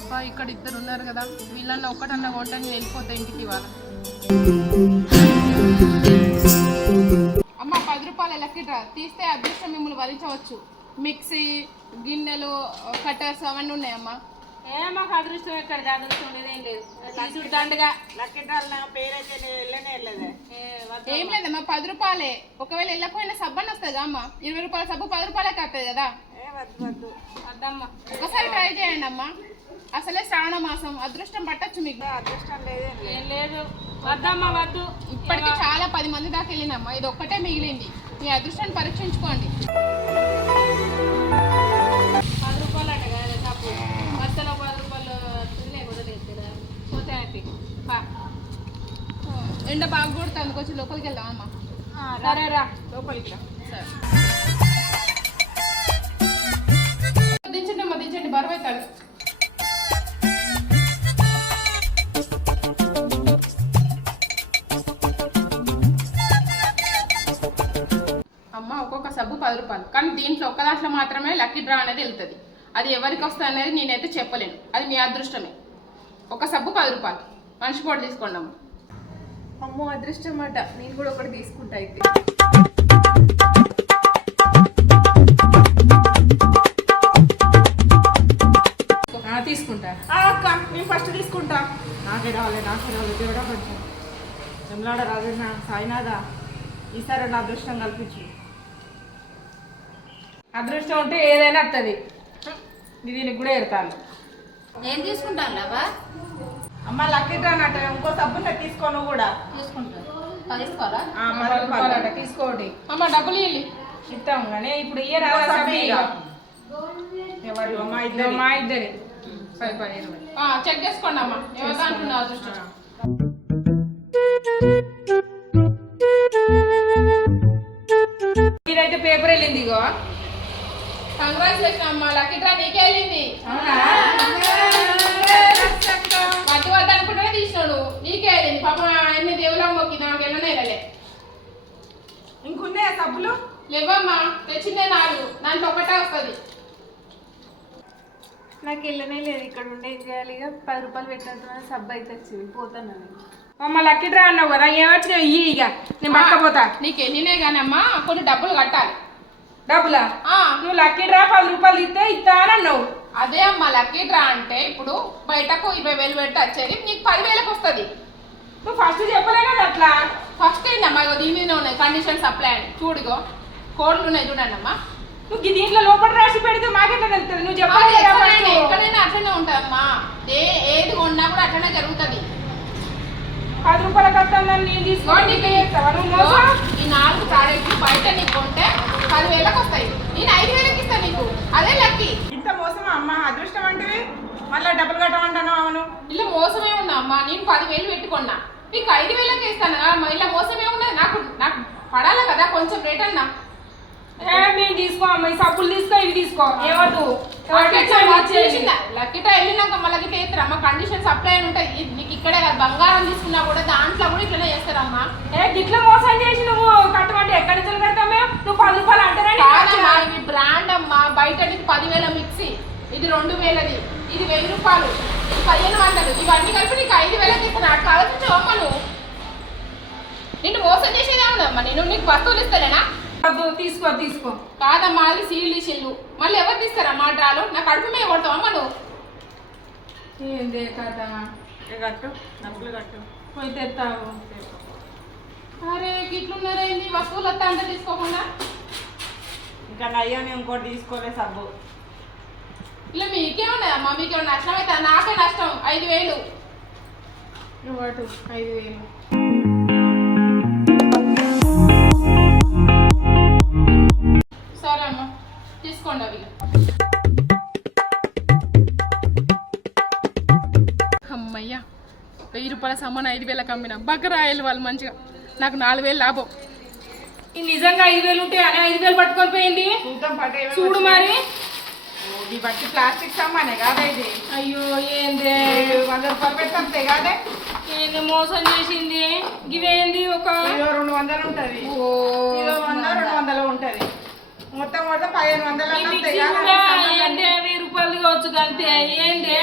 అబ్బా ఇక్కడ ఇద్దరు ఉన్నారు కదా, వీళ్ళన్నా ఒక్కటన్నా కొంట నేను వెళ్ళిపోతా ఇంటికి ఇవాళ. అమ్మ 10 రూపాయలు లెక్కిట్రా, తీస్తే అదృష్టం మిమ్మల్ని వరించవచ్చు. మిక్సీ, గిన్నెలు, కట్టర్స్ అవన్నీ ఉన్నాయమ్మా. మాకు అదృష్టం ఎక్కడ, అదృష్టం లేదేం లేదు. తీసుడు దండగా ఏం లేదమ్మా, 10 రూపాయలే. ఒకవేళ వెళ్ళకపోయినా సబ్బన్ వస్తుంది అమ్మ. 20 రూపాయల సబ్బు 10 రూపాయలకి వస్తుంది కదా. అద్దమ్మా ఒకసారి ట్రై చేయండి అమ్మా. అసలే శ్రావణ మాసం, అదృష్టం పట్టచ్చు మీకు. అదృష్టం ఏం లేదు, వద్దమ్మా వద్దు. ఇప్పటికి చాలా 10 మంది దాకా వెళ్ళిందమ్మా, ఇది ఒక్కటే మిగిలింది. మీ అదృష్టాన్ని పరీక్షించుకోండి. 10 రూపాయలు అంట కదా సబ్బు, వస్తలో 10 రూపాయలు వదలేదు కదా. పోతే హ్యాపీ. ఎండ బాగా కొడుతుంది, అందుకొచ్చి లోపలికి వెళ్దాం అమ్మా. సరే రా లోపలికి రా. సరే దించండి అమ్మా, దించండి, బరువు అవుతాడు. అమ్మ ఒక్కొక్క సబ్బు 10 రూపాయలు, కానీ దీంట్లో ఒక్క దాంట్లో మాత్రమే లక్కీ డ్రా అనేది వెళ్తుంది. అది ఎవరికి వస్తుంది అనేది నేనైతే చెప్పలేను, అది మీ అదృష్టమే. ఒక సబ్బు 10 రూపాయలు, మనిషి కూడా తీసుకోండి అమ్మ. అమ్మో అదృష్టం అట, నేను కూడా ఒకటి తీసుకుంటా అయితే. తీసుకుంటా అక్క, నేను ఫస్ట్ తీసుకుంటా. నాకే రావాలి దేవుడా, కొంచెం జమలాడ రాజన్న సాయినాథా, ఈసారి నా అదృష్టం కల్పించు. అదృష్టం ఉంటే ఏదైనా వస్తుంది. దీనికి కూడా ఎడతాను. నేను తీసుకుంటాను లాభా. అమ్మ లక్కీ డ్రా అన్నట్టు ఇంకో సబ్బుని తీసుకోను కూడా తీసుకుంటాను. తీసుకోవాలా? 10 రూపాయలు తీసుకోండి అమ్మ, డబ్బులు ఇవ్వాలి ఇస్తాం కానీ ఇప్పుడు ఎవరు మా ఇద్దరి 10, 20 చెక్ చేసుకోండి అమ్మ, ఏమన్నా అంటున్నా అదృష్టం. ఇదైతే పేపర్ వెళ్ళింది. ఇగో కంగ్రాచులేషన్ అమ్మ, లక్కీ డ్రా నీకే వెళ్ళింది. వద్దు వద్దు అనుకుంటేనే తీసినాడు, నీకే వెళ్ళింది. పాప ఎన్ని దేవుళ్ళ మొక్కి నాకు వెళ్ళనే వెళ్ళలే. ఇంకున్నాయి ఆ సబ్బులు లేవమ్మా, తెచ్చిందే 4, దాంట్లో ఒకటే వస్తుంది. నాకు వెళ్ళనే లేదు, ఇక్కడ ఉండే ఏం చేయాలి. ఇక 10 రూపాయలు పెట్టినట్టు సబ్బు అయితే వచ్చింది, పోతాను. అమ్మ లక్కీ డ్రా అన్నావు కదా, ఏమొచ్చినా ఇయ్యి, ఇక నేను పట్టకపోతా. నీకు వెళ్ళినాయి కానీ అమ్మ కొన్ని డబ్బులు కట్టాలి. డబ్బులా? నువ్వు లక్కీ డ్రా 10 రూపాయలు ఇస్తే ఇస్తా అని అన్నావు. అదే అమ్మ లక్కీ డ్రా అంటే ఇప్పుడు బయటకు 20,000 పెట్టి వచ్చేది, నీకు 10,000కి వస్తుంది. నువ్వు ఫస్ట్ చెప్పలే కదా అట్లా. ఫస్ట్ ఏంటమ్మా, ఇగో దీని మీద ఉన్నాయి కండిషన్ సప్లై అని, చూడుగో కోడ్లు ఉన్నాయి చూడండి అమ్మా. నువ్వు దీంట్లో లోపల రాసి పెడితే మాకెట్లా తెలుస్తుంది? నువ్వు చెప్పాలి. ఎక్కడైనా అట్లనే ఉంటాయమ్మా, ఏది కొన్నా కూడా అట్లనే జరుగుతుంది. 10 రూపాయలకు వస్తుందని నేను తీసుకోండి. ఈ 4 ప్రోడక్ట్లు బయట నీకు కొంటే 10,000కి వస్తాయి, నేను 5,000కి ఇస్తాను నీకు. అదే లక్కీ. ఇంత మోసమా అమ్మ? అదృష్టం అంటే మళ్ళీ డబ్బులు కట్టమంటాను. అవును, ఇలా మోసమే ఉన్నా అమ్మా, నేను 10,000 పెట్టుకున్నా, నీకు 5,000కి ఇస్తాను. ఇలా మోసమే ఉన్నది, నాకు పడాలి కదా కొంచెం రేట్ అన్నా. మేము తీసుకో అమ్మ, ఈ సబ్బులు తీసుకో, ఇవి తీసుకో, ఏమద్దు. లక్కీ డ్రా వెళ్ళినాక మళ్ళీ ఇట్లా చేస్తారమ్మా, కండిషన్ సప్లై అని ఉంటుంది. నీకు ఇక్కడే కదా బంగారం తీసుకున్నా కూడా దాంట్లో కూడా ఇట్లనే చేస్తారమ్మా. ఇట్లా మోసం చేసి నువ్వు కట్టమంటే ఎక్కడి నుంచి కడతాం మేము? నువ్వు 10 రూపాయలు అంటారా? ఇది బ్రాండ్ అమ్మా, బయట నీకు 10,000 మిక్సీ, ఇది 2,000ది, ఇది 1,000 రూపాయలు, ఇది 1,500, ఇవన్నీ కలిపి నీకు 5,000కి ఇస్తాను. అట్లా ఆలోచించవమ్మా నువ్వు. నిన్ను మోసం చేసేదే ఉందమ్మా, నేను నీకు వస్తువులు ఇస్తానేనా? తీసుకో తీసుకో. కాదమ్మా, అది సీల్డ్ ఇచ్చిళ్ళు, మళ్ళీ ఎవరు తీస్తారమ్మా డ్రాలు? నా కడుపు మీద కొడతావమ్మా నువ్వు. ఏందే కదా, కట్టు డబ్బులు కట్టు, పోయి తెస్తావు. అరే గిట్లున్నారేంది, వస్తువులు వస్తా అంటే తీసుకోకుండా. ఇంకా నయ్యని ఇంకోటి తీసుకోలే సబ్బు. ఇలా మీకేమున్నాయమ్మా, మీకేమన్నా నష్టం అవుతా? నాకే నష్టం 5,000. నువ్వు అటు 5,000. సరే అమ్మా, తీసుకోండి అవి. అమ్మయ్యా, 1,000 రూపాయల సామాన్ 5,000కి అమ్మినా. బకరాయలు వాళ్ళు మంచిగా, నాకు 4,000 లాభం. నిజంగా 5,000 ఉంటే అనే 5,000 పట్టుకొని పోయింది. చూడు మరి, ఇది బట్టి ప్లాస్టిక్ సామానే కాదా ఇది? అయ్యో ఏంది 100 రూపాయలు పెడితే కాదే, ఏంది మోసం చేసింది. ఇవేంది ఒక 200 ఉంటుంది, 100 200 ఉంటుంది. మొత్తం మొత్తం 1500 ఈ అన్న మిక్సీ వస్తాయి కూడా కదా. ఏంటి 1000 రూపాయలు కావచ్చు అంతే ఏంటి